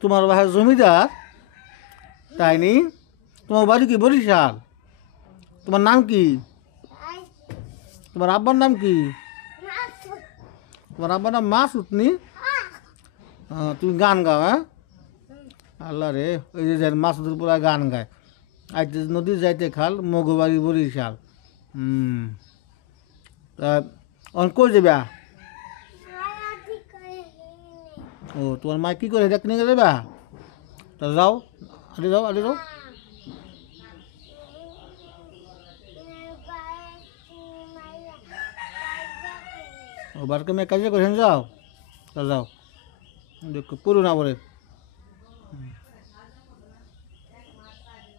তোমার ভাই জমিদার, তাই নি? তোমার বাড়ি কি বরিশাল? তোমার নাম কি? তোমার আব্বার নাম কি? তোমার আব্বার নাম মাসুদ নি? তুমি গান গাও, হ্যাঁ? আল্লাহ রে, ওই যে মাসুদের পুরা গান গায়, আইতে নদী যাইতে খাল, মগবাড়ি বরিশাল। হুম। তা অন কই যাবা? ও, তোমার মা কি করে দেখতে নিয়ে যাবা? তা যাও, আরে যাও, আরে যাও। ও বারকে মেয়ে কাজে করে যাও, তা যাও, দেখো পুরো না বলে।